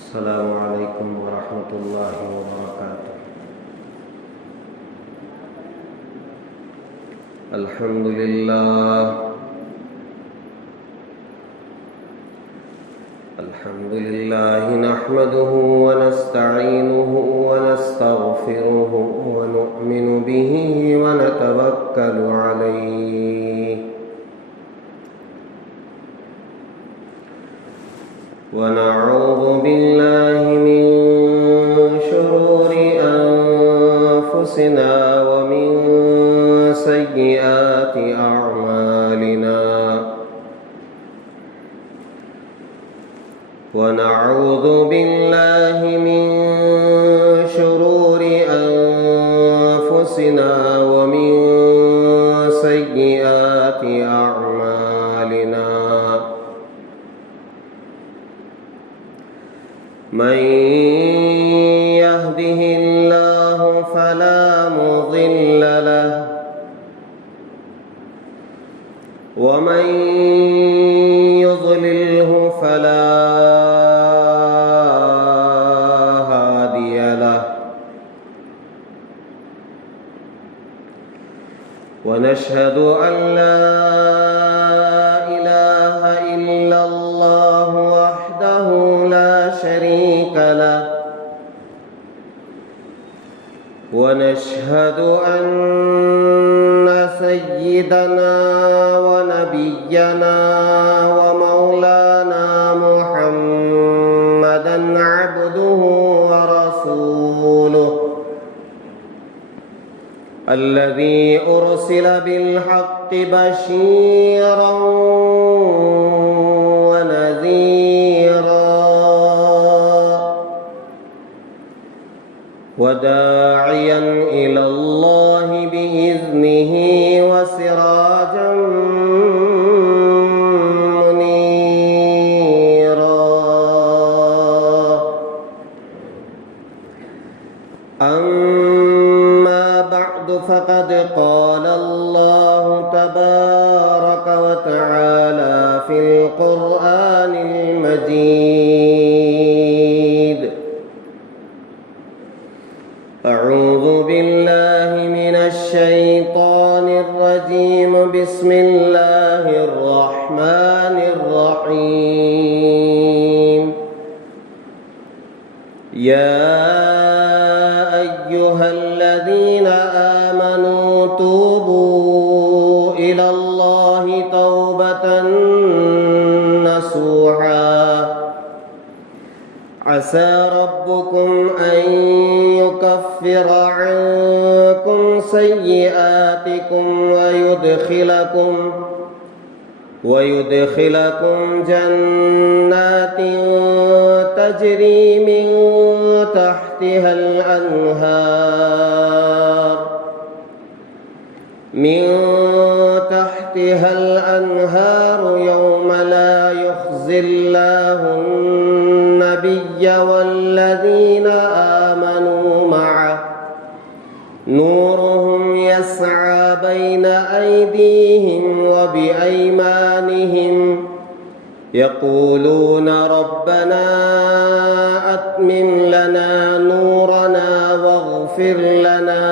السلام علیکم ورحمۃ اللہ وبرکاتہ۔ الحمد للہ نحمده ونستعینه ونستغفره ونؤمن به ونتوکل علیہ ونعوذ باللہ من شرور انفسنا ومن سیئات اعمالنا ونعوذ باللہ من شرور انفسنا ومن سیئات اعمالنا من يهده الله فلا مضل له ومن يضلله فلا هادي له ونشهد أن لا إله إلا الله وحده لا شريك له ونشهد أن سيدنا ونبينا ومولانا محمدا عبده ورسوله الذي أرسل بالحق بشيرا ونذيرا وداعيا إلى الله بإذنه وسراجا منيرا أما بعد فقد قال الله تبارك وتعالى في القرآن المجيد أعوذ بالله من الشيطان الرجيم بسم الله الرحمن الرحيم يا أيها الذين آمنوا توبوا إلى الله توبة نصوحا عسى ربكم أن يكفر عنكم سيئاتكم ويدخلكم جنات تجري من تحتها الأنهار يوم لا يخزي الله النبي والذين آمنوا معه نورهم يسعى بين أيديهم وبأيمانهم يقولون ربنا أتمم لنا نورنا واغفر لنا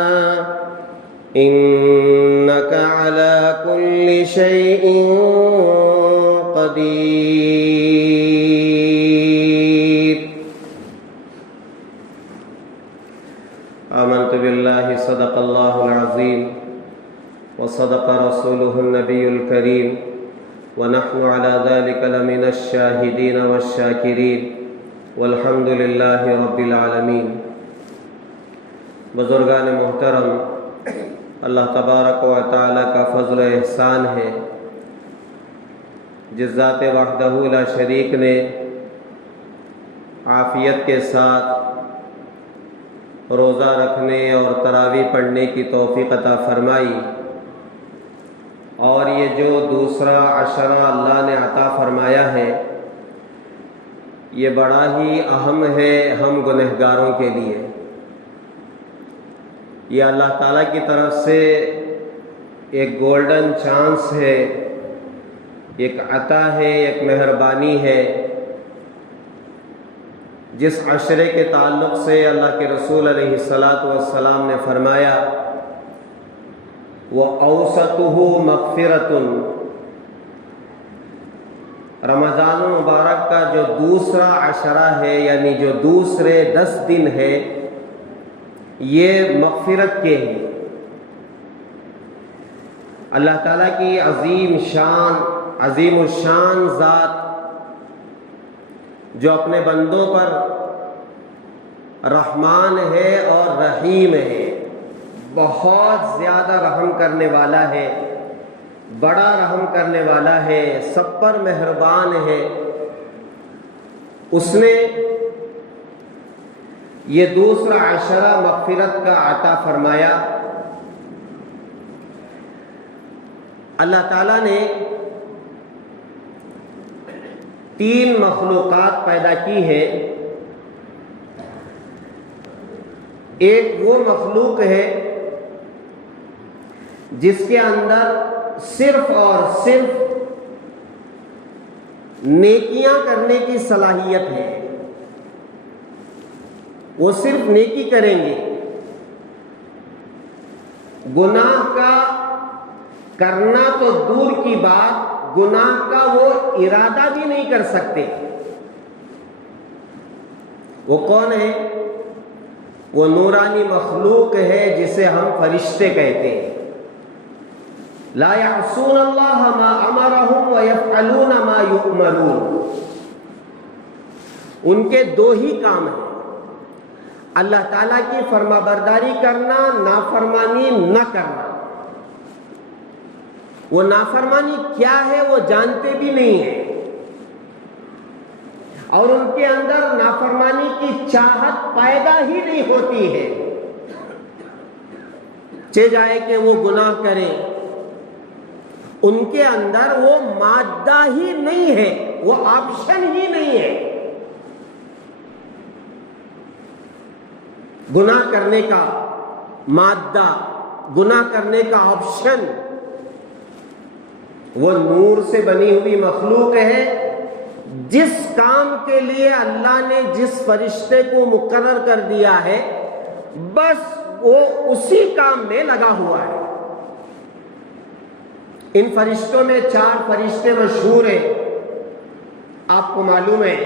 إنك على كل شيء قدير آمنت بالله صدق الله العظيم وصدق رسوله النبي الكريم ونحن على ذلك لمن الشاهدين والشاكرين والحمد لله رب العالمين۔ بزرگان محترم، اللہ تبارک و تعالی کا فضل و احسان ہے جس ذات وحدہ لا شریک نے عافیت کے ساتھ روزہ رکھنے اور تراویح پڑھنے کی توفیق عطا فرمائی، اور یہ جو دوسرا عشرہ اللہ نے عطا فرمایا ہے یہ بڑا ہی اہم ہے ہم گنہگاروں کے لیے۔ یہ اللہ تعالیٰ کی طرف سے ایک گولڈن چانس ہے، ایک عطا ہے، ایک مہربانی ہے جس عشرے کے تعلق سے اللہ کے رسول علیہ الصلاۃ والسلام نے فرمایا وَأَوْسَطُهُ مَغْفِرَةٌ، رمضان المبارک کا جو دوسرا عشرہ ہے، یعنی جو دوسرے 10 دن ہے، یہ مغفرت کے ہیں۔ اللہ تعالیٰ کی عظیم الشان ذات جو اپنے بندوں پر رحمان ہے اور رحیم ہے، بہت زیادہ رحم کرنے والا ہے، بڑا رحم کرنے والا ہے، سب پر مہربان ہے، اس نے یہ دوسرا عشرہ مغفرت کا عطا فرمایا۔ اللہ تعالیٰ نے 3 مخلوقات پیدا کی ہے۔ ایک وہ مخلوق ہے جس کے اندر صرف اور صرف نیکیاں کرنے کی صلاحیت ہے، وہ صرف نیکی کریں گے، گناہ کا کرنا تو دور کی بات، گناہ کا وہ ارادہ بھی نہیں کر سکتے۔ وہ کون ہے؟ وہ نورانی مخلوق ہے جسے ہم فرشتے کہتے ہیں۔ لا يعصون اللہ ما امرهم ويفعلون ما يؤمرون۔ ان کے 2 ہی کام ہیں، اللہ تعالیٰ کی فرما برداری کرنا، نافرمانی نہ کرنا۔ وہ نافرمانی کیا ہے وہ جانتے بھی نہیں ہیں، اور ان کے اندر نافرمانی کی چاہت پیدا ہی نہیں ہوتی ہے۔ چہ جائے کہ وہ گناہ کریں، ان کے اندر وہ مادہ ہی نہیں ہے، وہ آپشن ہی نہیں ہے گناہ کرنے کا مادہ، گناہ کرنے کا آپشن۔ وہ نور سے بنی ہوئی مخلوق ہے، جس کام کے لیے اللہ نے جس فرشتے کو مقرر کر دیا ہے، بس وہ اسی کام میں لگا ہوا ہے۔ ان فرشتوں میں 4 فرشتے مشہور ہیں، آپ کو معلوم ہے۔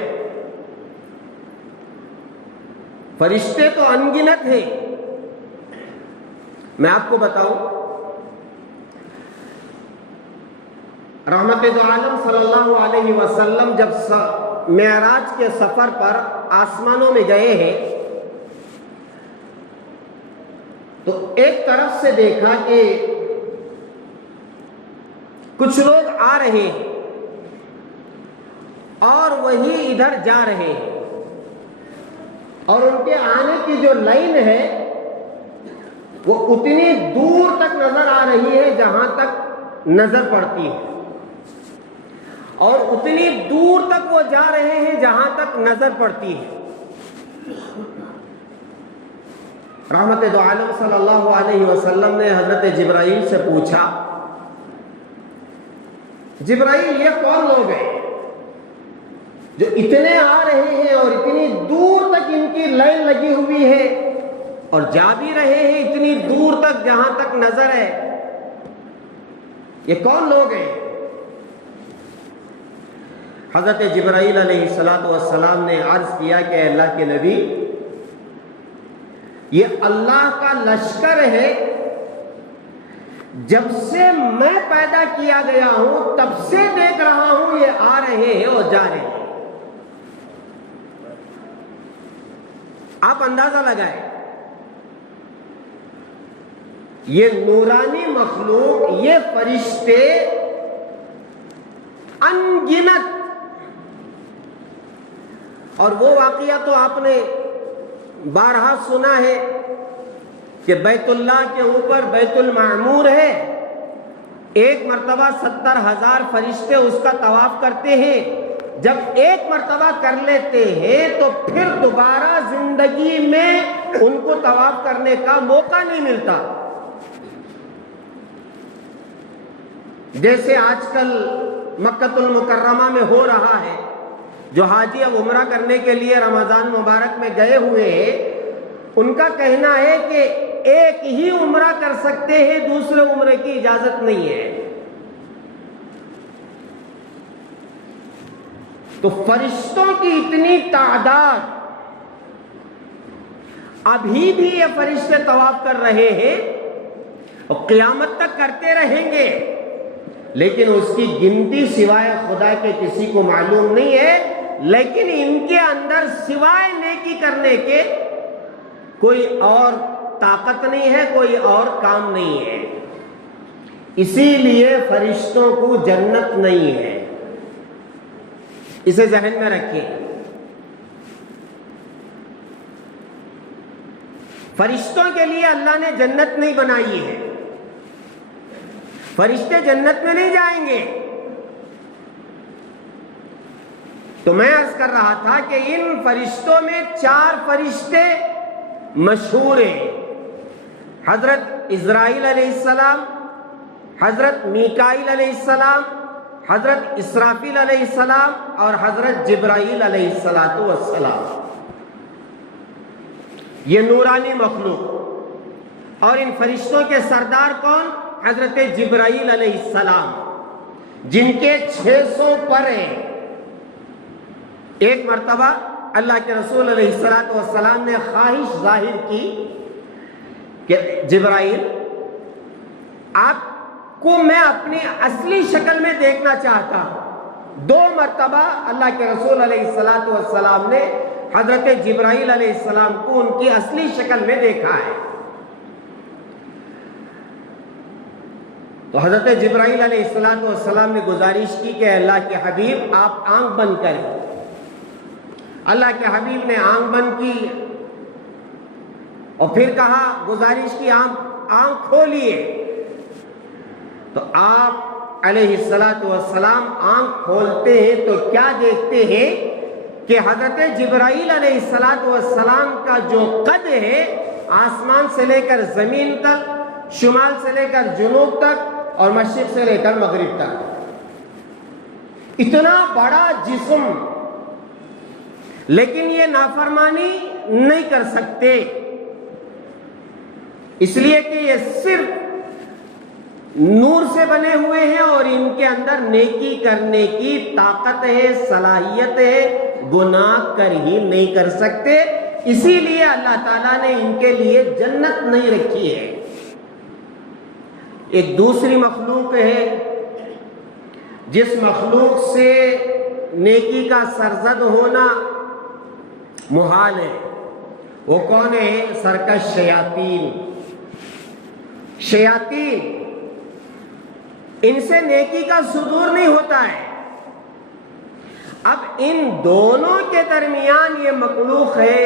فرشتے تو انگنت ہیں۔ میں آپ کو بتاؤں، رحمت دو عالم صلی اللہ علیہ وسلم جب معراج کے سفر پر آسمانوں میں گئے ہیں تو ایک طرف سے دیکھا کہ کچھ لوگ آ رہے ہیں اور وہی ادھر جا رہے ہیں، اور ان کے آنے کی جو لائن ہے وہ اتنی دور تک نظر آ رہی ہے جہاں تک نظر پڑتی ہے، اور اتنی دور تک وہ جا رہے ہیں جہاں تک نظر پڑتی ہے۔ رحمت دو عالم صلی اللہ علیہ وسلم نے حضرت جبرائیل سے پوچھا، جبرائیل یہ کون لوگ ہیں جو اتنے آ رہے ہیں اور اتنی دور تک ان کی لائن لگی ہوئی ہے اور جا بھی رہے ہیں اتنی دور تک جہاں تک نظر ہے، یہ کون لوگ ہیں؟ حضرت جبرائیل علیہ السلام نے عرض کیا کہ اللہ کے نبی، یہ اللہ کا لشکر ہے، جب سے میں پیدا کیا گیا ہوں تب سے دیکھ رہا ہوں یہ آ رہے ہیں اور جا رہے ہیں۔ آپ اندازہ لگائیں، یہ نورانی مخلوق، یہ فرشتے انگنت۔ اور وہ واقعہ تو آپ نے بارہا سنا ہے کہ بیت اللہ کے اوپر بیت المعمور ہے، ایک مرتبہ 70,000 فرشتے اس کا طواف کرتے ہیں، جب ایک مرتبہ کر لیتے ہیں تو پھر دوبارہ زندگی میں ان کو طواف کرنے کا موقع نہیں ملتا۔ جیسے آج کل مکہ المکرمہ میں ہو رہا ہے جو حاجی اب عمرہ کرنے کے لیے رمضان مبارک میں گئے ہوئے ہیں، ان کا کہنا ہے کہ ایک ہی عمرہ کر سکتے ہیں، دوسرے عمرے کی اجازت نہیں ہے۔ تو فرشتوں کی اتنی تعداد، ابھی بھی یہ فرشتے طواف کر رہے ہیں اور قیامت تک کرتے رہیں گے، لیکن اس کی گنتی سوائے خدا کے کسی کو معلوم نہیں ہے۔ لیکن ان کے اندر سوائے نیکی کرنے کے کوئی اور طاقت نہیں ہے، کوئی اور کام نہیں ہے، اسی لیے فرشتوں کو جنت نہیں ہے۔ اسے ذہن میں رکھیں۔ فرشتوں کے لیے اللہ نے جنت نہیں بنائی ہے، فرشتے جنت میں نہیں جائیں گے۔ تو میں عرض کر رہا تھا کہ ان فرشتوں میں 4 فرشتے مشہور ہیں، حضرت اسرائیل علیہ السلام، حضرت میکائیل علیہ السلام، حضرت اسرافیل علیہ السلام اور حضرت جبرائیل علیہ السلام۔ یہ نورانی مخلوق، اور ان فرشتوں کے سردار کون؟ حضرت جبرائیل علیہ السلام، جن کے 600 پر ہیں۔ ایک مرتبہ اللہ کے رسول علیہ السلام نے خواہش ظاہر کی کہ جبرائیل، آپ کو میں اپنی اصلی شکل میں دیکھنا چاہتا ہوں۔ 2 مرتبہ اللہ کے رسول علیہ السلام نے حضرت جبرائیل علیہ السلام کو ان کی اصلی شکل میں دیکھا ہے۔ تو حضرت جبرائیل علیہ السلام نے گزارش کی کہ اللہ کے حبیب آپ آنکھ بند کریں۔ اللہ کے حبیب نے آنکھ بند کی اور پھر کہا، گزارش کی آنکھ کھولیے۔ تو آپ علیہ السلام آنکھ کھولتے ہیں تو کیا دیکھتے ہیں کہ حضرت جبرائیل علیہ السلام کا جو قد ہے، آسمان سے لے کر زمین تک، شمال سے لے کر جنوب تک اور مشرق سے لے کر مغرب تک، اتنا بڑا جسم، لیکن یہ نافرمانی نہیں کر سکتے، اس لیے کہ یہ صرف نور سے بنے ہوئے ہیں اور ان کے اندر نیکی کرنے کی طاقت ہے، صلاحیت ہے، گناہ کر ہی نہیں کر سکتے، اسی لیے اللہ تعالیٰ نے ان کے لیے جنت نہیں رکھی ہے۔ ایک دوسری مخلوق ہے جس مخلوق سے نیکی کا سرزد ہونا محال ہے، وہ کون ہے؟ سرکش شیاطین۔ شیاطین، ان سے نیکی کا صدور نہیں ہوتا ہے۔ اب ان دونوں کے درمیان یہ مخلوق ہے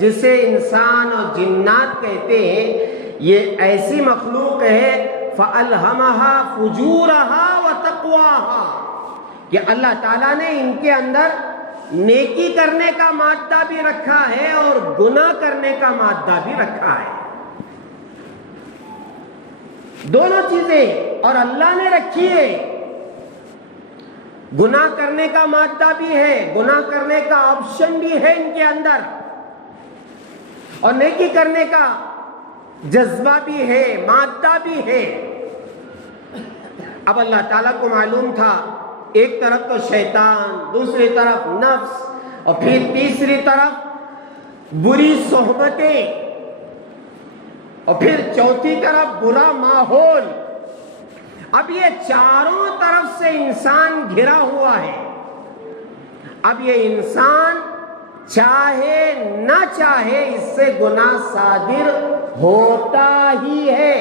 جسے انسان اور جنات کہتے ہیں، یہ ایسی مخلوق ہے فَأَلْهَمَهَا فُجُورَهَا وَتَقْوَاهَا، کہ اللہ تعالیٰ نے ان کے اندر نیکی کرنے کا مادہ بھی رکھا ہے اور گناہ کرنے کا مادہ بھی رکھا ہے، دونوں چیزیں اور اللہ نے رکھی ہے۔ گناہ کرنے کا مادہ بھی ہے، گناہ کرنے کا آپشن بھی ہے ان کے اندر، اور نیکی کرنے کا جذبہ بھی ہے، مادہ بھی ہے۔ اب اللہ تعالیٰ کو معلوم تھا ایک طرف تو شیطان، دوسری طرف نفس، اور پھر تیسری طرف بری صحبتیں، اور پھر چوتھی طرف برا ماحول۔ اب یہ چاروں طرف سے انسان گھرا ہوا ہے۔ اب یہ انسان چاہے نہ چاہے اس سے گناہ صادر ہوتا ہی ہے،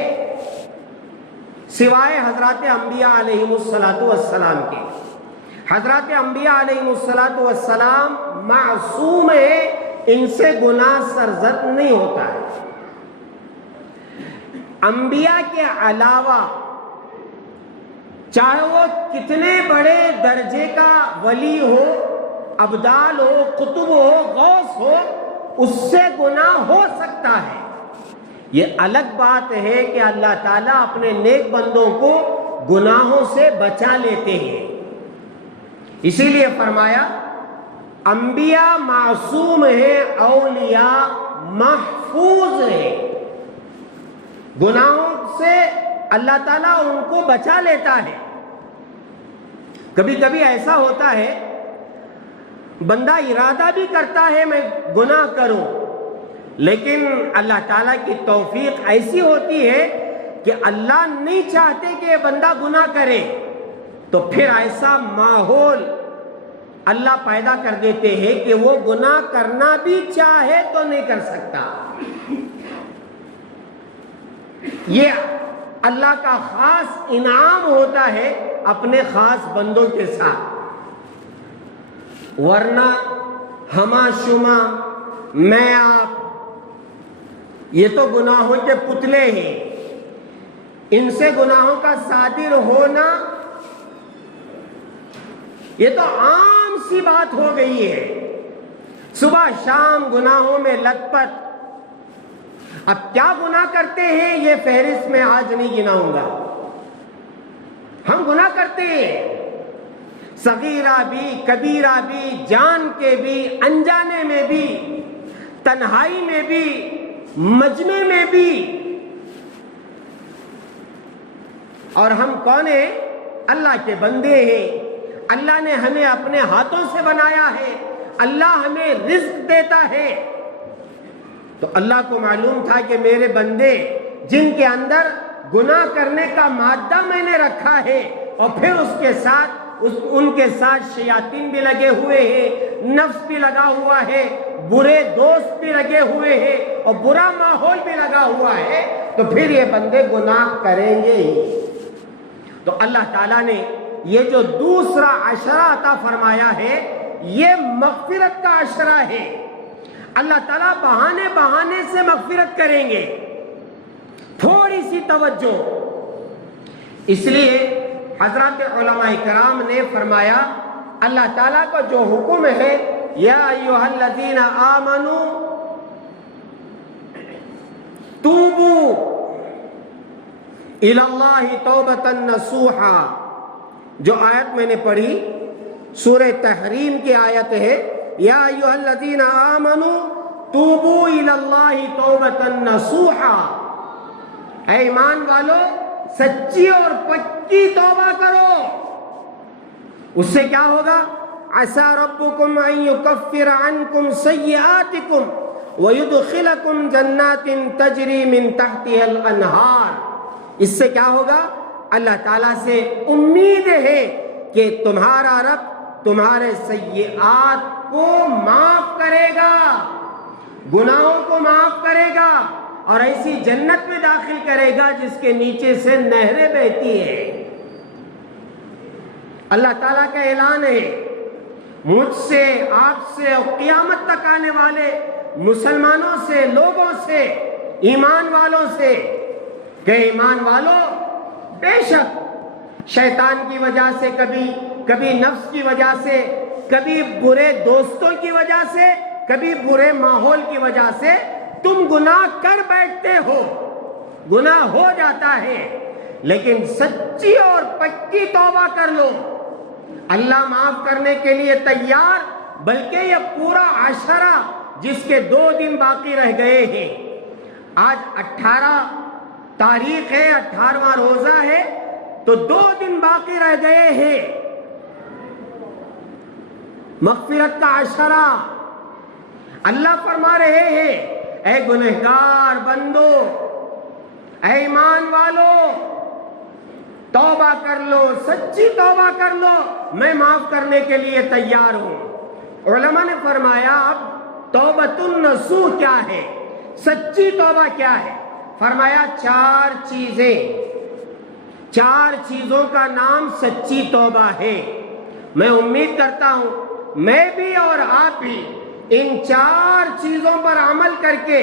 سوائے حضرات انبیاء علیہ السلام کے۔ حضرات انبیاء علیہ السلام معصوم ہے، ان سے گناہ سرزد نہیں ہوتا ہے۔ انبیاء کے علاوہ چاہے وہ کتنے بڑے درجے کا ولی ہو، ابدال ہو، قطب ہو، غوث ہو، اس سے گناہ ہو سکتا ہے۔ یہ الگ بات ہے کہ اللہ تعالیٰ اپنے نیک بندوں کو گناہوں سے بچا لیتے ہیں، اسی لیے فرمایا انبیاء معصوم ہیں، اولیاء محفوظ ہیں، گناہوں سے اللہ تعالیٰ ان کو بچا لیتا ہے۔ کبھی کبھی ایسا ہوتا ہے بندہ ارادہ بھی کرتا ہے میں گناہ کروں، لیکن اللہ تعالیٰ کی توفیق ایسی ہوتی ہے کہ اللہ نہیں چاہتے کہ یہ بندہ گناہ کرے، تو پھر ایسا ماحول اللہ پیدا کر دیتے ہیں کہ وہ گناہ کرنا بھی چاہے تو نہیں کر سکتا۔ یہ اللہ کا خاص انعام ہوتا ہے اپنے خاص بندوں کے ساتھ، ورنہ ہما شما میں آپ یہ تو گناہوں کے پتلے ہیں، ان سے گناہوں کا صادر ہونا یہ تو عام سی بات ہو گئی ہے، صبح شام گناہوں میں لت پت۔ اب کیا گناہ کرتے ہیں یہ فہرست میں آج نہیں گناؤں گا، ہم گناہ کرتے ہیں، صغیرہ بھی کبیرہ بھی، جان کے بھی انجانے میں بھی، تنہائی میں بھی مجمع میں بھی۔ اور ہم کون ہیں؟ اللہ کے بندے ہیں، اللہ نے ہمیں اپنے ہاتھوں سے بنایا ہے، اللہ ہمیں رزق دیتا ہے، تو اللہ کو معلوم تھا کہ میرے بندے جن کے اندر گناہ کرنے کا مادہ میں نے رکھا ہے، اور پھر اس کے ساتھ ان کے ساتھ شیاطین بھی لگے ہوئے ہیں، نفس بھی لگا ہوا ہے، برے دوست بھی لگے ہوئے ہیں، اور برا ماحول بھی لگا ہوا ہے، تو پھر یہ بندے گناہ کریں گے ہی۔ تو اللہ تعالیٰ نے یہ جو دوسرا عشرہ عطا فرمایا ہے یہ مغفرت کا عشرہ ہے۔ اللہ تعالیٰ بہانے بہانے سے مغفرت کریں گے، تھوڑی سی توجہ۔ اس لیے حضرات علماء کرام نے فرمایا اللہ تعالیٰ کو جو حکم ہے یا ایھا الذین آمنوا توبوا الی اللہ توبۃ نصوحا، جو آیت میں نے پڑھی سورہ تحریم کی آیت ہے، یا ایھا الذین آمنوا توبوا الی اللہ توبۃ نصوحا، اے ایمان والو سچی اور پکی توبہ کرو۔ اس سے کیا ہوگا؟ عسى ربكم ان يكفر عنكم سيئاتكم ويدخلكم جنات تجری من تحتها الانہار۔ اس سے کیا ہوگا؟ اللہ تعالیٰ سے امید ہے کہ تمہارا رب تمہارے سیئات کو معاف کرے گا، گناہوں کو معاف کرے گا، اور ایسی جنت میں داخل کرے گا جس کے نیچے سے نہریں بہتی ہیں۔ اللہ تعالیٰ کا اعلان ہے مجھ سے، آپ سے اور قیامت تک آنے والے مسلمانوں سے، لوگوں سے، ایمان والوں سے کہ ایمان والوں بے شک شیطان کی وجہ سے، کبھی نفس کی وجہ سے، کبھی برے دوستوں کی وجہ سے، کبھی برے ماحول کی وجہ سے تم گناہ کر بیٹھتے ہو، گناہ ہو جاتا ہے، لیکن سچی اور پکی توبہ کر لو، اللہ معاف کرنے کے لیے تیار۔ بلکہ یہ پورا عشرہ جس کے 2 دن باقی رہ گئے ہیں، آج 18 تاریخ ہے، 18واں روزہ ہے، تو 2 دن باقی رہ گئے ہیں، مغفرت کا عشرہ۔ اللہ فرما رہے ہیں اے گنہگار بندو، اے ایمان والو، توبہ کر لو، سچی توبہ کر لو، میں معاف کرنے کے لیے تیار ہوں۔ علماء نے فرمایا اب توبۃ النصوح کیا ہے، سچی توبہ کیا ہے؟ فرمایا 4 چیزوں کا نام سچی توبہ ہے۔ میں امید کرتا ہوں میں بھی اور آپ بھی ان 4 چیزوں پر عمل کر کے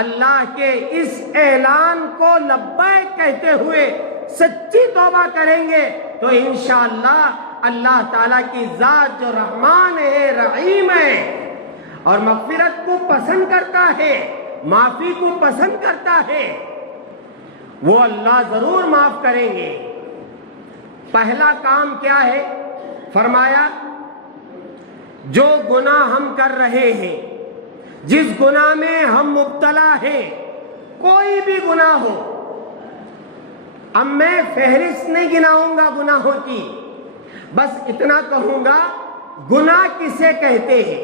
اللہ کے اس اعلان کو لبیک کہتے ہوئے سچی توبہ کریں گے تو انشاءاللہ اللہ تعالیٰ کی ذات جو رحمان ہے، رحیم ہے، اور مغفرت کو پسند کرتا ہے، معافی کو پسند کرتا ہے، وہ اللہ ضرور معاف کریں گے۔ پہلا کام کیا ہے؟ فرمایا جو گناہ ہم کر رہے ہیں، جس گناہ میں ہم مبتلا ہیں، کوئی بھی گناہ ہو، اب میں فہرست نہیں گناؤں گا گناہوں کی، بس اتنا کہوں گا گناہ کسے کہتے ہیں؟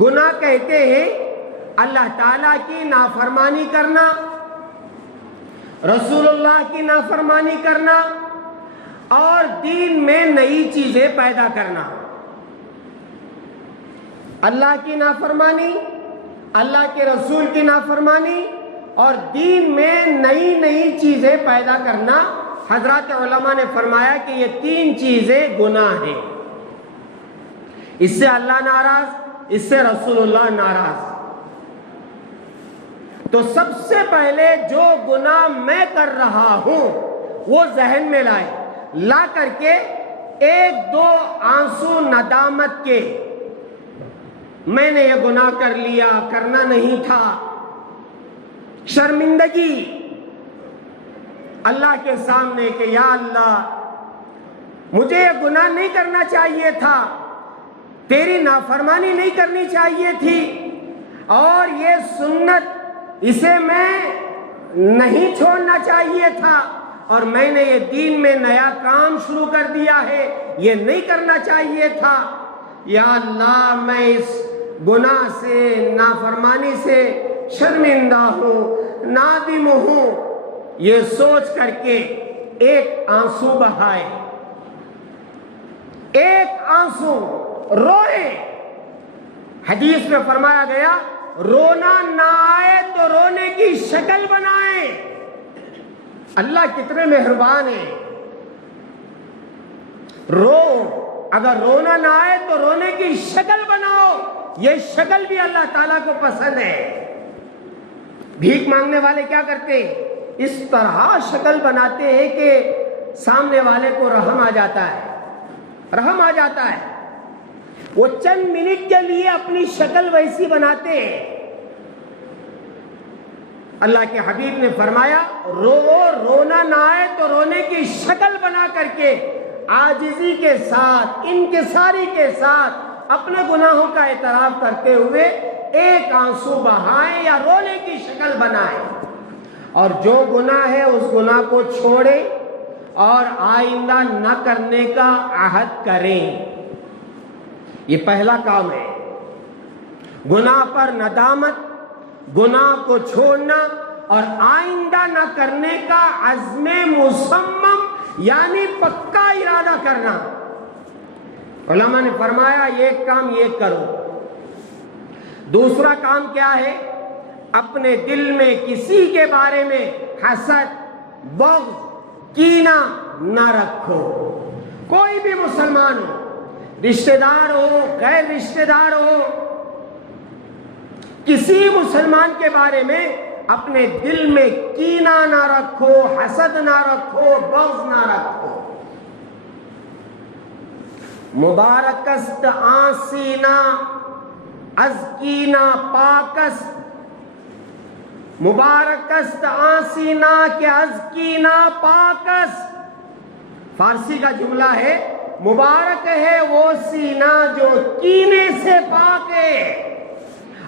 گناہ کہتے ہیں اللہ تعالیٰ کی نافرمانی کرنا، رسول اللہ کی نافرمانی کرنا، اور دین میں نئی چیزیں پیدا کرنا۔ اللہ کی نافرمانی، اللہ کے رسول کی نافرمانی اور دین میں نئی چیزیں پیدا کرنا۔ حضرات علماء نے فرمایا کہ یہ تین چیزیں گناہ ہیں، اس سے اللہ ناراض، اس سے رسول اللہ ناراض۔ تو سب سے پہلے جو گناہ میں کر رہا ہوں وہ ذہن میں لائے، لا کر کے ایک دو آنسو ندامت کے، میں نے یہ گناہ کر لیا، کرنا نہیں تھا، شرمندگی اللہ کے سامنے کہ یا اللہ مجھے یہ گناہ نہیں کرنا چاہیے تھا، تیری نافرمانی نہیں کرنی چاہیے تھی، اور یہ سنت اسے میں نہیں چھوڑنا چاہیے تھا، اور میں نے یہ دین میں نیا کام شروع کر دیا ہے، یہ نہیں کرنا چاہیے تھا۔ یا اللہ میں اس گناہ سے، نافرمانی سے شرمندہ ہوں، نادم ہوں، یہ سوچ کر کے ایک آنسو بہائے، ایک آنسو روئے۔ حدیث میں فرمایا گیا رونا نہ آئے تو رونے کی شکل بنائے۔ اللہ کتنے مہربان ہیں، رو، اگر رونا نہ آئے تو رونے کی شکل بناؤ، یہ شکل بھی اللہ تعالیٰ کو پسند ہے۔ بھیک مانگنے والے کیا کرتے ہیں؟ اس طرح شکل بناتے ہیں کہ سامنے والے کو رحم آ جاتا ہے، رحم آ جاتا ہے۔ وہ چند منٹ کے لیے اپنی شکل ویسی بناتے ہیں۔ اللہ کے حبیب نے فرمایا رونا نہ آئے تو رونے کی شکل بنا کر کے عاجزی کے ساتھ، انکساری کے ساتھ اپنے گناہوں کا اعتراف کرتے ہوئے ایک آنسو بہائیں یا رونے کی شکل بنائیں، اور جو گناہ ہے اس گناہ کو چھوڑیں اور آئندہ نہ کرنے کا عہد کریں۔ یہ پہلا کام ہے، گناہ پر ندامت، گناہ کو چھوڑنا اور آئندہ نہ کرنے کا عزم مصمم یعنی پکا ارادہ کرنا۔ علماء نے فرمایا ایک کام یہ کرو۔ دوسرا کام کیا ہے؟ اپنے دل میں کسی کے بارے میں حسد، بغض، کینہ نہ رکھو۔ کوئی بھی مسلمان ہو، رشتہ دار ہو، غیر رشتہ دار ہو، کسی مسلمان کے بارے میں اپنے دل میں کینہ نہ رکھو، حسد نہ رکھو، بغض نہ رکھو۔ مبارکست آسینہ از کینہ پاکست، مبارکست آسینہ کے از کینہ پاکست۔ فارسی کا جملہ ہے مبارک ہے وہ سینہ جو کینے سے پاک ہے،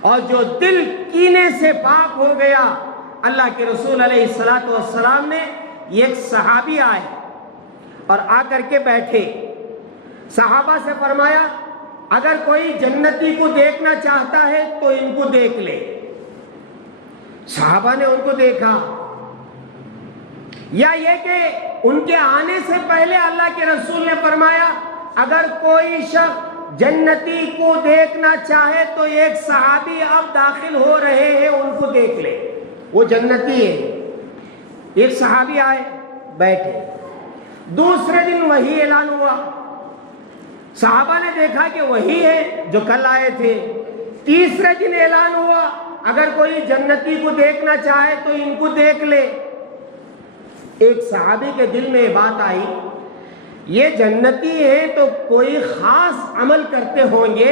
اور جو دل کینے سے پاک ہو گیا۔ اللہ کے رسول علیہ السلام نے ایک صحابی آئے اور آ کر کے بیٹھے، صحابہ سے فرمایا اگر کوئی جنتی کو دیکھنا چاہتا ہے تو ان کو دیکھ لے۔ صحابہ نے ان کو دیکھا، یا یہ کہ ان کے آنے سے پہلے اللہ کے رسول نے فرمایا اگر کوئی شخص جنتی کو دیکھنا چاہے تو ایک صحابی اب داخل ہو رہے ہیں، ان کو دیکھ لے، وہ جنتی ہے۔ ایک صحابی آئے، بیٹھے، دوسرے دن وہی اعلان ہوا، صحابہ نے دیکھا کہ وہی ہے جو کل آئے تھے۔ تیسرے دن اعلان ہوا اگر کوئی جنتی کو دیکھنا چاہے تو ان کو دیکھ لے۔ ایک صحابی کے دل میں بات آئی، یہ جنتی ہیں تو کوئی خاص عمل کرتے ہوں گے،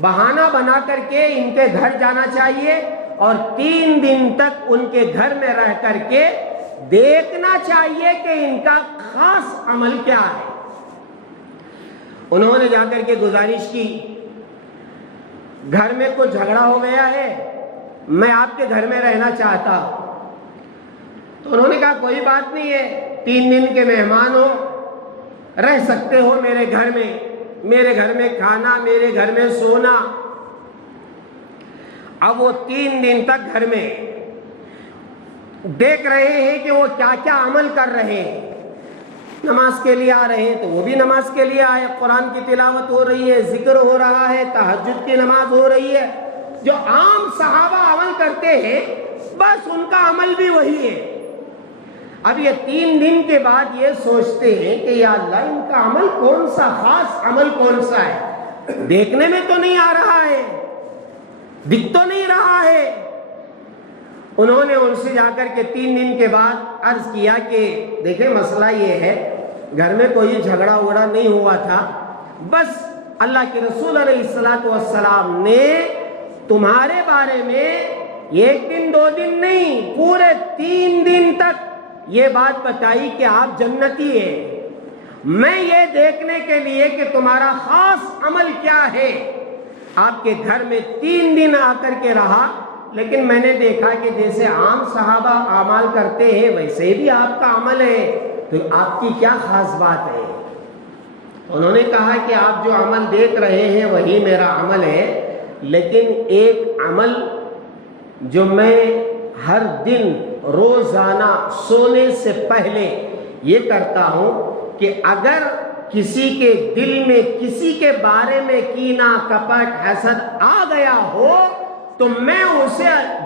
بہانہ بنا کر کے ان کے گھر جانا چاہیے اور 3 دن تک ان کے گھر میں رہ کر کے دیکھنا چاہیے کہ ان کا خاص عمل کیا ہے۔ انہوں نے جا کر کے گزارش کی گھر میں کوئی جھگڑا ہو گیا ہے، میں آپ کے گھر میں رہنا چاہتا ہوں۔ تو انہوں نے کہا کوئی بات نہیں ہے، 3 دن کے مہمان ہو، رہ سکتے ہو میرے گھر میں، میرے گھر میں کھانا، میرے گھر میں سونا۔ اب وہ 3 دن تک گھر میں دیکھ رہے ہیں کہ وہ کیا کیا عمل کر رہے ہیں۔ نماز کے لیے آ رہے ہیں تو وہ بھی نماز کے لیے آئے، قرآن کی تلاوت ہو رہی ہے، ذکر ہو رہا ہے، تہجد کی نماز ہو رہی ہے، جو عام صحابہ عمل کرتے ہیں بس ان کا عمل بھی وہی ہے۔ اب یہ 3 دن کے بعد یہ سوچتے ہیں کہ یا اللہ ان کا عمل کون سا، خاص عمل کون سا ہے، دیکھنے میں تو نہیں آ رہا ہے، دکھ تو نہیں رہا ہے۔ انہوں نے ان سے جا کر کے 3 دن کے بعد عرض کیا کہ دیکھیں مسئلہ یہ ہے، گھر میں کوئی جھگڑا وگڑا نہیں ہوا تھا، بس اللہ کے رسول علیہ السلام نے تمہارے بارے میں 1 دن 2 دن نہیں، پورے 3 دن تک یہ بات بتائی کہ آپ جنتی ہیں۔ میں یہ دیکھنے کے لیے کہ تمہارا خاص عمل کیا ہے، آپ کے گھر میں 3 دن آ کر کے رہا، لیکن میں نے دیکھا کہ جیسے عام صحابہ اعمال کرتے ہیں ویسے بھی آپ کا عمل ہے، تو آپ کی کیا خاص بات ہے؟ انہوں نے کہا کہ آپ جو عمل دیکھ رہے ہیں وہی میرا عمل ہے، لیکن ایک عمل جو میں ہر دن روزانہ سونے سے پہلے یہ کرتا ہوں کہ اگر کسی کے دل میں کسی کے بارے میں کینہ، کپٹ، حسد آ گیا ہو تو میں اسے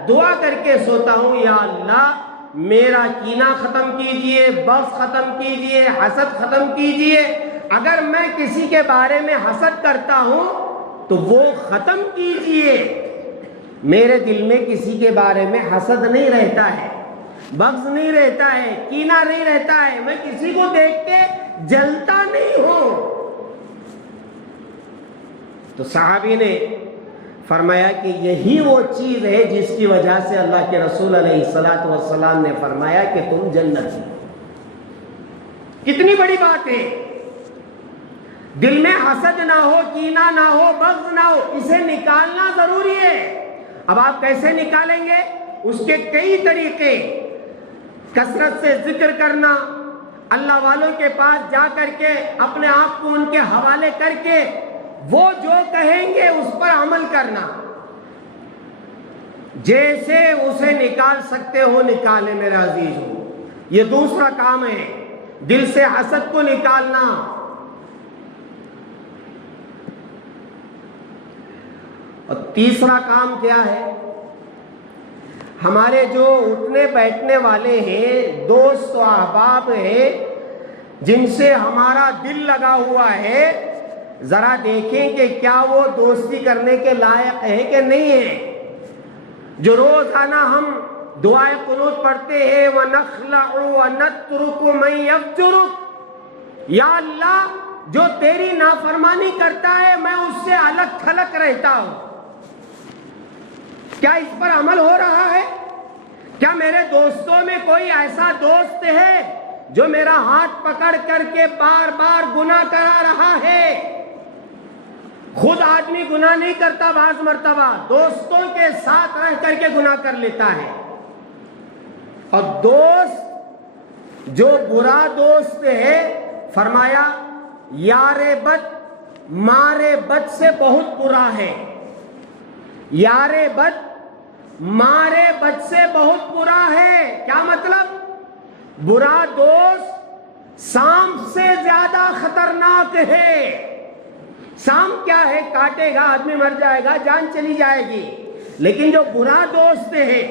دعا کر کے سوتا ہوں، یا اللہ میرا کینہ ختم کیجئے، بغض ختم کیجئے، حسد ختم کیجئے۔ اگر میں کسی کے بارے میں حسد کرتا ہوں تو وہ ختم کیجئے۔ میرے دل میں کسی کے بارے میں حسد نہیں رہتا ہے، بغض نہیں رہتا ہے، کینہ نہیں رہتا ہے، میں کسی کو دیکھ کے جلتا نہیں ہوں۔ تو صحابی نے فرمایا کہ یہی وہ چیز ہے جس کی وجہ سے اللہ کے رسول علیہ السلام نے فرمایا کہ تم جنتی۔ کتنی بڑی بات ہے، دل میں حسد نہ ہو، کینہ نہ ہو، بغض نہ ہو، اسے نکالنا ضروری ہے۔ اب آپ کیسے نکالیں گے؟ اس کے کئی طریقے، کثرت سے ذکر کرنا، اللہ والوں کے پاس جا کر کے اپنے آپ کو ان کے حوالے کر کے وہ جو کہیں گے اس پر عمل کرنا، جیسے اسے نکال سکتے ہو نکالے میرے عزیز ہو۔ یہ دوسرا کام ہے، دل سے حسد کو نکالنا۔ اور تیسرا کام کیا ہے؟ ہمارے جو اٹھنے بیٹھنے والے ہیں، دوست و احباب ہیں، جن سے ہمارا دل لگا ہوا ہے، ذرا دیکھیں کہ کیا وہ دوستی کرنے کے لائق ہے کہ نہیں ہے۔ جو روزانہ ہم دعائے قنوت پڑھتے ہیں، وَنَخْلَعُ وَنَتْرُكُ مَن يَفْجُرُكَ، یا اللہ جو تیری نافرمانی کرتا ہے میں اس سے الگ تھلگ رہتا ہوں۔ کیا اس پر عمل ہو رہا ہے؟ کیا میرے دوستوں میں کوئی ایسا دوست ہے جو میرا ہاتھ پکڑ کر کے بار بار گناہ کرا رہا ہے؟ خود آدمی گناہ نہیں کرتا، بعض مرتبہ دوستوں کے ساتھ رہ کر کے گناہ کر لیتا ہے۔ اور دوست جو برا دوست ہے، فرمایا یار بد مار بد سے بہت برا ہے۔ یار بد مار بد سے بہت برا ہے۔ کیا مطلب؟ برا دوست سانپ سے زیادہ خطرناک ہے۔ سانپ کیا ہے؟ کاٹے گا، آدمی مر جائے گا، جان چلی جائے گی۔ لیکن جو برا دوست ہے،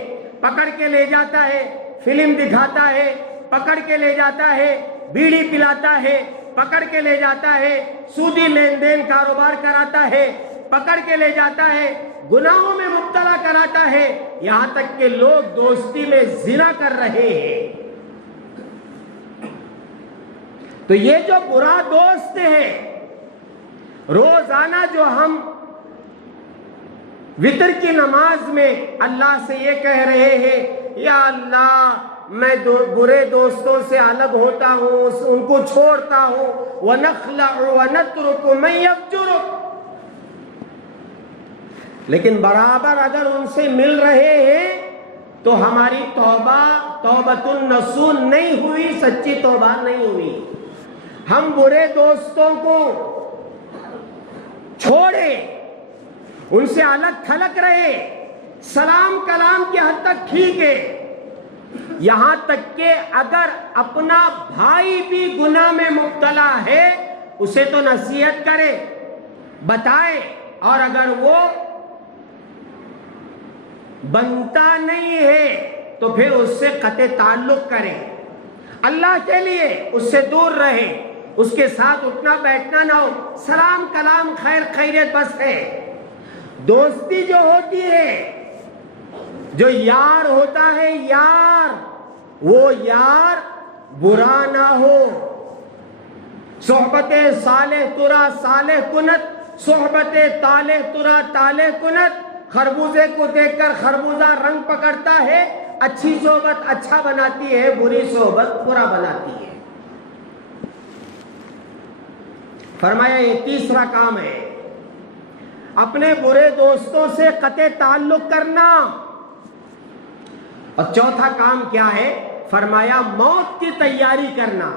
پکڑ کے لے جاتا ہے، فلم دکھاتا ہے، پکڑ کے لے جاتا ہے، بیڑی پلاتا ہے، پکڑ کے لے جاتا ہے، سودی لین دین کاروبار کراتا ہے، پکڑ کے لے جاتا ہے، گناہوں میں مبتلا کراتا ہے، یہاں تک کہ لوگ دوستی میں زنا کر رہے ہیں۔ تو یہ جو برا دوست ہے، روزانہ جو ہم وتر کی نماز میں اللہ سے یہ کہہ رہے ہیں، یا اللہ میں برے دوستوں سے الگ ہوتا ہوں، ان کو چھوڑتا ہوں، وَنَخْلَعُ وَنَتْرُكُ مَن يَفْجُرُكَ۔ لیکن برابر اگر ان سے مل رہے ہیں تو ہماری توبہ توبۃ النصوح نہیں ہوئی، سچی توبہ نہیں ہوئی۔ ہم برے دوستوں کو چھوڑے، ان سے الگ تھلگ رہے، سلام کلام کی حد تک ٹھیک ہے، یہاں تک کہ اگر اپنا بھائی بھی گناہ میں مبتلا ہے اسے تو نصیحت کرے، بتائے، اور اگر وہ بنتا نہیں ہے تو پھر اس سے قطع تعلق کرے، اللہ کے لیے اس سے دور رہے، اس کے ساتھ اٹھنا بیٹھنا نہ ہو، سلام کلام خیر خیریت بس ہے۔ دوستی جو ہوتی ہے، جو یار ہوتا ہے یار، وہ یار برا نہ ہو۔ صحبت صالح ترا صالح کنت، صحبت طالح ترا طالح کنت۔ خربوزے کو دیکھ کر خربوزہ رنگ پکڑتا ہے، اچھی صحبت اچھا بناتی ہے، بری صحبت برا بناتی ہے۔ فرمایا یہ تیسرا کام ہے، اپنے برے دوستوں سے قطع تعلق کرنا۔ اور چوتھا کام کیا ہے؟ فرمایا موت کی تیاری کرنا۔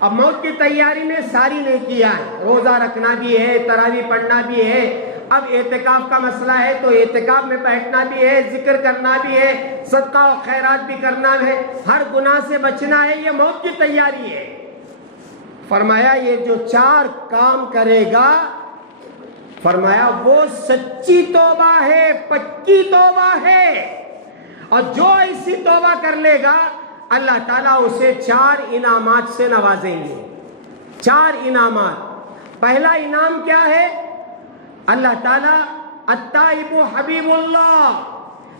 اب موت کی تیاری میں ساری نیکیاں ہیں، روزہ رکھنا بھی ہے، تراویح پڑھنا بھی ہے، اب اعتکاف کا مسئلہ ہے تو اعتکاف میں بیٹھنا بھی ہے، ذکر کرنا بھی ہے، صدقہ و خیرات بھی کرنا ہے، ہر گناہ سے بچنا ہے، یہ موت کی تیاری ہے۔ فرمایا یہ جو 4 کام کرے گا، فرمایا وہ سچی توبہ ہے، پکی توبہ ہے، اور جو ایسی توبہ کر لے گا اللہ تعالیٰ اسے 4 انعامات سے نوازیں گے۔ 4 انعامات۔ پہلا انعام کیا ہے؟ اللہ تعالیٰ التائب حبیب اللہ،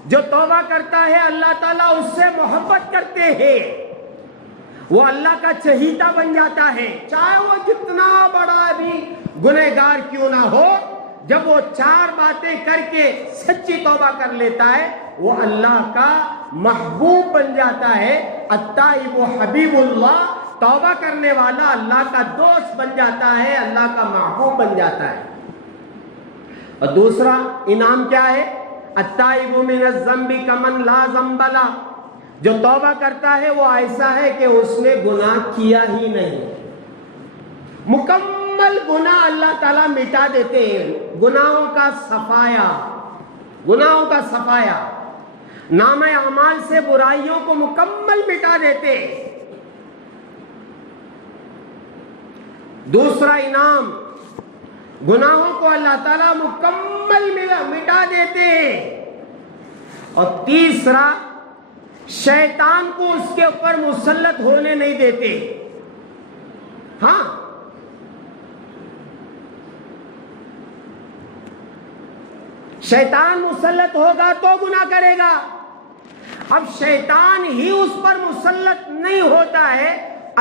جو توبہ کرتا ہے اللہ تعالیٰ اس سے محبت کرتے ہیں، وہ اللہ کا چہیتا بن جاتا ہے، چاہے وہ جتنا بڑا بھی گنہگار کیوں نہ ہو، جب وہ 4 باتیں کر کے سچی توبہ کر لیتا ہے وہ اللہ کا محبوب بن جاتا ہے۔ التائب حبیب اللہ، توبہ کرنے والا اللہ کا دوست بن جاتا ہے، اللہ کا محبوب بن جاتا ہے۔ اور دوسرا انعام کیا ہے؟ التائب من الذنب کمن لا ذنب له، جو توبہ کرتا ہے وہ ایسا ہے کہ اس نے گناہ کیا ہی نہیں، مکمل گناہ اللہ تعالیٰ مٹا دیتے ہیں، گناہوں کا صفایا، گناہوں کا صفایا، نامہ اعمال سے برائیوں کو مکمل مٹا دیتے۔ دوسرا انعام، گناہوں کو اللہ تعالیٰ مکمل مٹا دیتے ہیں۔ اور تیسرا، شیطان کو اس کے اوپر مسلط ہونے نہیں دیتے۔ ہاں، شیطان مسلط ہوگا تو گناہ کرے گا، اب شیطان ہی اس پر مسلط نہیں ہوتا ہے،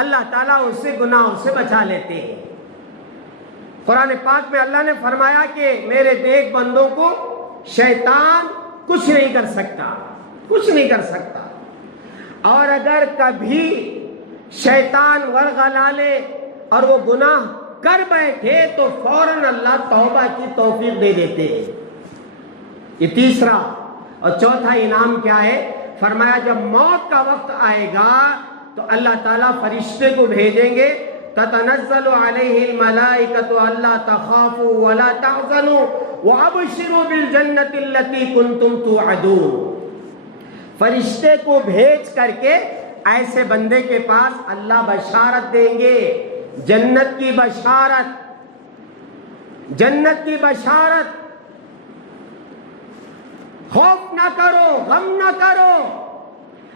اللہ تعالیٰ اس سے گناہوں سے بچا لیتے ہیں۔ قرآن پاک میں اللہ نے فرمایا کہ میرے نیک بندوں کو شیطان کچھ نہیں کر سکتا، کچھ نہیں کر سکتا۔ اور اگر کبھی شیطان ورغلا لے اور وہ گناہ کر بیٹھے تو فوراً اللہ توبہ کی توفیق دے دیتے ہیں۔ یہ تیسرا۔ اور چوتھا انعام کیا ہے؟ فرمایا جب موت کا وقت آئے گا تو اللہ تعالیٰ فرشتے کو بھیجیں گے، تتنزل علیہ الملائکۃ الا تخافوا ولا تحزنوا وابشروا بالجنۃ التي کنتم توعدون۔ فرشتے کو بھیج کر کے ایسے بندے کے پاس اللہ بشارت دیں گے، جنت کی بشارت، جنت کی بشارت، خوف نہ کرو، غم نہ کرو،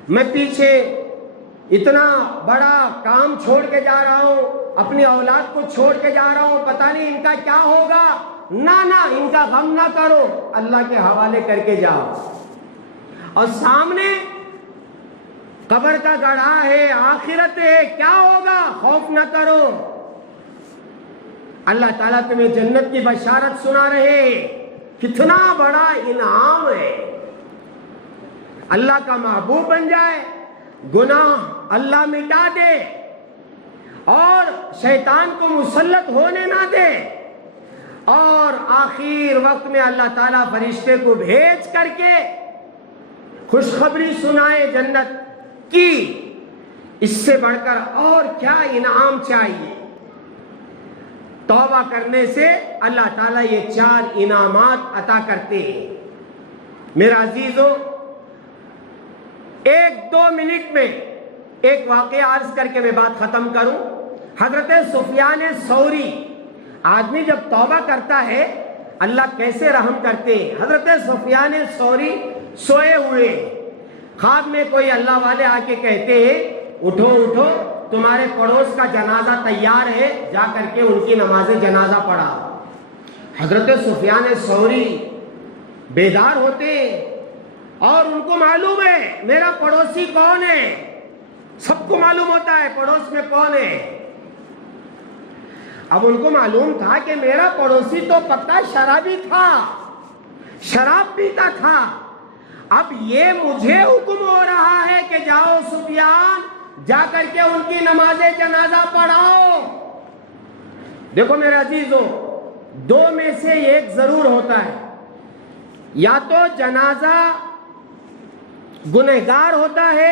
میں پیچھے اتنا بڑا کام چھوڑ کے جا رہا ہوں، اپنی اولاد کو چھوڑ کے جا رہا ہوں، پتہ نہیں ان کا کیا ہوگا، نہ ان کا غم نہ کرو، اللہ کے حوالے کر کے جاؤ۔ اور سامنے قبر کا گڑھا ہے، آخرت ہے، کیا ہوگا، خوف نہ کرو، اللہ تعالیٰ تمہیں جنت کی بشارت سنا رہے۔ کتنا بڑا انعام ہے، اللہ کا محبوب بن جائے، گناہ اللہ مٹا دے اور شیطان کو مسلط ہونے نہ دے۔ اور آخر وقت میں اللہ تعالیٰ فرشتے کو بھیج کر کے خوشخبری سنائے جنت کی، اس سے بڑھ کر اور کیا انعام چاہیے؟ توبہ کرنے سے اللہ تعالیٰ یہ 4 انعامات عطا کرتے ہیں۔ میرا عزیزو، 1-2 منٹ میں ایک واقعہ عرض کر کے میں بات ختم کروں۔ حضرت سفیان ثوری، آدمی جب توبہ کرتا ہے اللہ کیسے رحم کرتے ہیں۔ حضرت سفیان ثوری سوئے ہوئے، خواب میں کوئی اللہ والے آ کے کہتے ہیں اٹھو اٹھو، تمہارے پڑوس کا جنازہ تیار ہے، جا کر کے ان کی نماز جنازہ پڑھا۔ حضرت سفیان ثوری بیدار ہوتے اور ان کو معلوم ہے میرا پڑوسی کون ہے، سب کو معلوم ہوتا ہے پڑوس میں کون ہے۔ اب ان کو معلوم تھا کہ میرا پڑوسی تو پکا شرابی تھا، شراب پیتا تھا، اب یہ مجھے حکم ہو رہا ہے کہ جاؤ سفیان، جا کر کے ان کی نماز جنازہ پڑھاؤ۔ دیکھو میرے عزیزو، 2 میں سے ایک ضرور ہوتا ہے، یا تو جنازہ گنہگار ہوتا ہے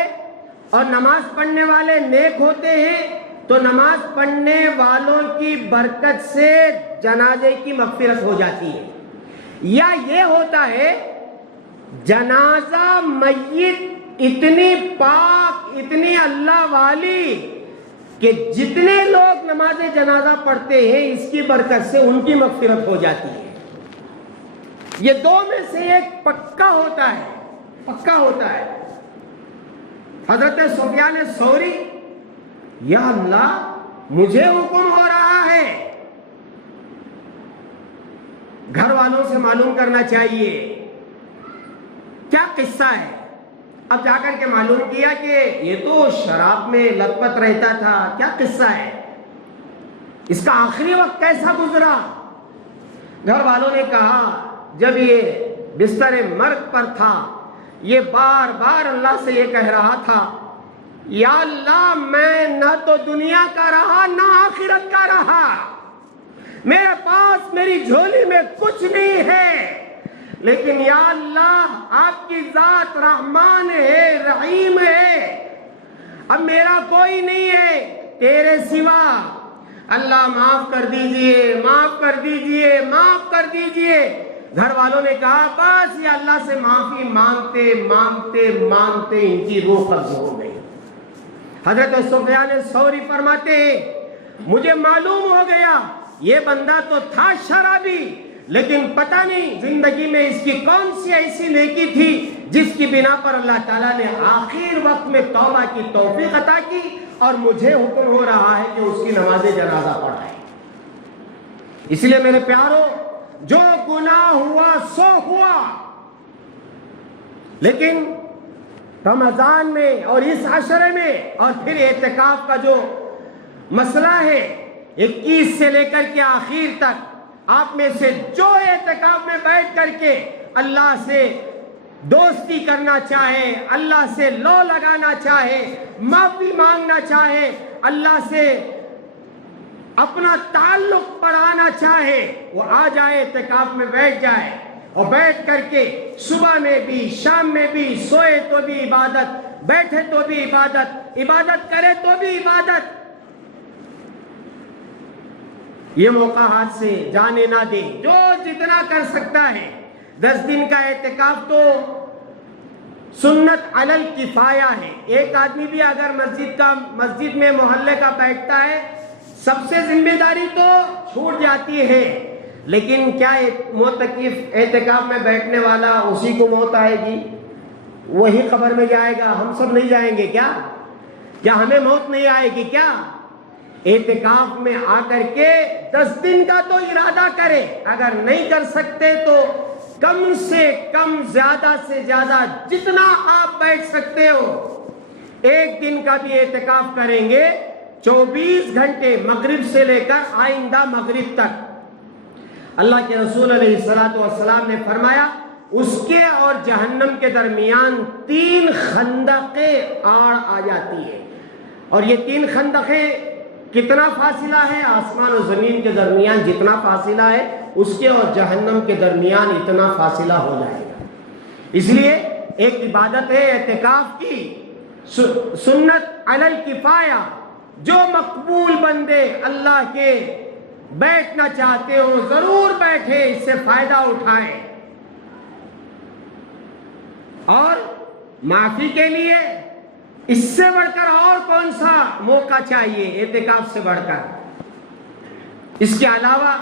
اور نماز پڑھنے والے نیک ہوتے ہیں تو نماز پڑھنے والوں کی برکت سے جنازے کی مغفرت ہو جاتی ہے، یا یہ ہوتا ہے جنازہ میت اتنی پاک، اتنی اللہ والی کہ جتنے لوگ نماز جنازہ پڑھتے ہیں اس کی برکت سے ان کی مغفرت ہو جاتی ہے۔ یہ 2 میں سے ایک پکا ہوتا ہے، پکا ہوتا ہے۔ حضرت سفیان ثوری، یا اللہ مجھے حکم ہو رہا ہے، گھر والوں سے معلوم کرنا چاہیے کیا قصہ ہے۔ اب جا کر کے معلوم کیا کہ یہ تو شراب میں لت پت رہتا تھا، کیا قصہ ہے، اس کا آخری وقت کیسا گزرا۔ گھر والوں نے کہا جب یہ بستر مرگ پر تھا یہ بار بار اللہ سے یہ کہہ رہا تھا، یا اللہ میں نہ تو دنیا کا رہا نہ آخرت کا رہا، میرے پاس میری جھولی میں کچھ نہیں ہے، لیکن یا اللہ آپ کی ذات رحمان ہے، رحیم ہے، اب میرا کوئی نہیں ہے تیرے سوا، اللہ معاف کر دیجئے، معاف کر دیجئے، معاف کر دیجئے۔ گھر والوں نے کہا بس یہ اللہ سے معافی مانگتے مانگتے مانگتے ان کی روح قبض ہو گئی۔ حضرت سفیان ثوری فرماتے ہیں مجھے معلوم ہو گیا یہ بندہ تو تھا شرابی، لیکن پتہ نہیں زندگی میں اس کی کون سی ایسی نیکی تھی جس کی بنا پر اللہ تعالیٰ نے آخر وقت میں توبہ کی توفیق عطا کی اور مجھے حکم ہو رہا ہے کہ اس کی نماز جنازہ پڑھائے۔ اس لیے میرے پیارو، جو گناہ ہوا سو ہوا، لیکن رمضان میں اور اس عشرے میں اور پھر اعتکاف کا جو مسئلہ ہے 21 سے لے کر کے آخر تک، آپ میں سے جو اعتکاف میں بیٹھ کر کے اللہ سے دوستی کرنا چاہے، اللہ سے لو لگانا چاہے، معافی مانگنا چاہے، اللہ سے اپنا تعلق بڑھانا چاہے، وہ آ جائے اعتکاف میں بیٹھ جائے، اور بیٹھ کر کے صبح میں بھی شام میں بھی، سوئے تو بھی عبادت، بیٹھے تو بھی عبادت، عبادت کرے تو بھی عبادت۔ یہ موقع ہاتھ سے جانے نہ دے، جو جتنا کر سکتا ہے۔ 10 دن کا اعتکاف تو سنت علی الکفایہ ہے، ایک آدمی بھی اگر مسجد میں محلے کا بیٹھتا ہے سب سے ذمہ داری تو چھوٹ جاتی ہے، لیکن کیا معتکف اعتکاف میں بیٹھنے والا اسی کو موت آئے گی، وہی قبر میں جائے گا، ہم سب نہیں جائیں گے کیا؟ کیا ہمیں موت نہیں آئے گی کیا؟ اعتکاف میں آ کر کے 10 دن کا تو ارادہ کرے، اگر نہیں کر سکتے تو کم سے کم زیادہ سے زیادہ جتنا آپ بیٹھ سکتے ہو 1 دن کا بھی اعتکاف کریں گے، 24 گھنٹے مغرب سے لے کر آئندہ مغرب تک۔ اللہ کے رسول علیہ السلام نے فرمایا اس کے اور جہنم کے درمیان 3 خندقیں آڑ آ جاتی ہیں، اور یہ 3 خندقیں کتنا فاصلہ ہے؟ آسمان و زمین کے درمیان جتنا فاصلہ ہے اس کے اور جہنم کے درمیان اتنا فاصلہ ہو جائے گا۔ اس لیے ایک عبادت ہے اعتکاف کی سنت علی الکفایہ، جو مقبول بندے اللہ کے بیٹھنا چاہتے ہو ضرور بیٹھے، اس سے فائدہ اٹھائیں۔ اور معافی کے لیے اس سے بڑھ کر اور کون سا موقع چاہیے اعتکاف سے بڑھ کر؟ اس کے علاوہ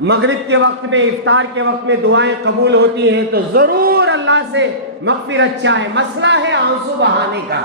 مغرب کے وقت میں، افطار کے وقت میں دعائیں قبول ہوتی ہیں، تو ضرور اللہ سے مغفرت چاہیں۔ مسئلہ ہے آنسو بہانے کا،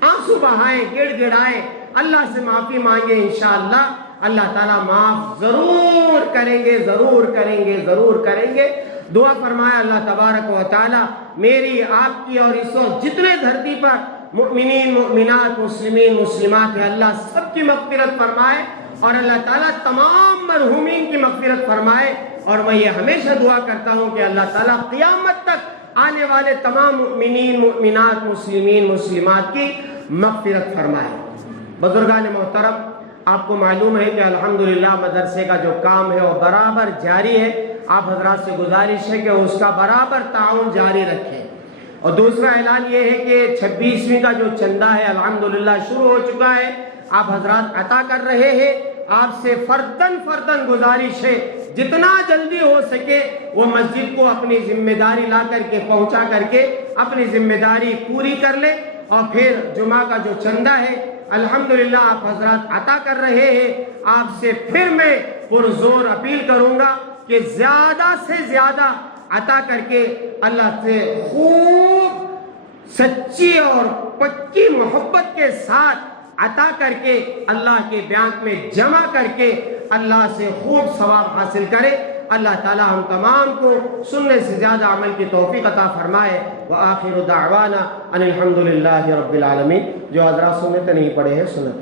آنسو بہائیں، گڑ گڑائیں، اللہ سے معافی مانگیں، انشاءاللہ اللہ تعالیٰ معاف ضرور کریں گے، ضرور کریں گے، ضرور کریں گے۔ دعا فرمایا اللہ تبارک و تعالیٰ میری، آپ کی اور اس وقت جتنے دھرتی پر مؤمنین مؤمنات مسلمین مسلمات ہیں، اللہ سب کی مغفرت فرمائے، اور اللہ تعالیٰ تمام مرحومین کی مغفرت فرمائے۔ اور میں یہ ہمیشہ دعا کرتا ہوں کہ اللہ تعالیٰ قیامت تک آنے والے تمام مؤمنین مؤمنات مسلمین مسلمات کی مغفرت فرمائے۔ بزرگان محترم، آپ کو معلوم ہے کہ الحمدللہ مدرسے کا جو کام ہے وہ برابر جاری ہے۔ آپ حضرات سے گزارش ہے کہ اس کا برابر تعاون جاری رکھیں۔ اور دوسرا اعلان یہ ہے کہ 26ویں کا جو چندہ ہے الحمدللہ شروع ہو چکا ہے، آپ حضرات عطا کر رہے ہیں۔ آپ سے فرداً گزارش ہے جتنا جلدی ہو سکے وہ مسجد کو اپنی ذمہ داری لا کر کے پہنچا کر کے اپنی ذمہ داری پوری کر لے، اور پھر جمعہ کا جو چندہ ہے الحمدللہ آپ حضرات عطا کر رہے ہیں۔ آپ سے پھر میں پرزور اپیل کروں گا کہ زیادہ سے زیادہ عطا کر کے اللہ سے خوب سچی اور پکی محبت کے ساتھ عطا کر کے اللہ کے بینک میں جمع کر کے اللہ سے خوب ثواب حاصل کرے۔ اللہ تعالی ہم تمام کو سننے سے زیادہ عمل کی توفیق عطا فرمائے۔ وآخر دعوانا ان الحمدللہ رب العالمین۔ جو حضرات سنت نہیں پڑھے ہیں سنت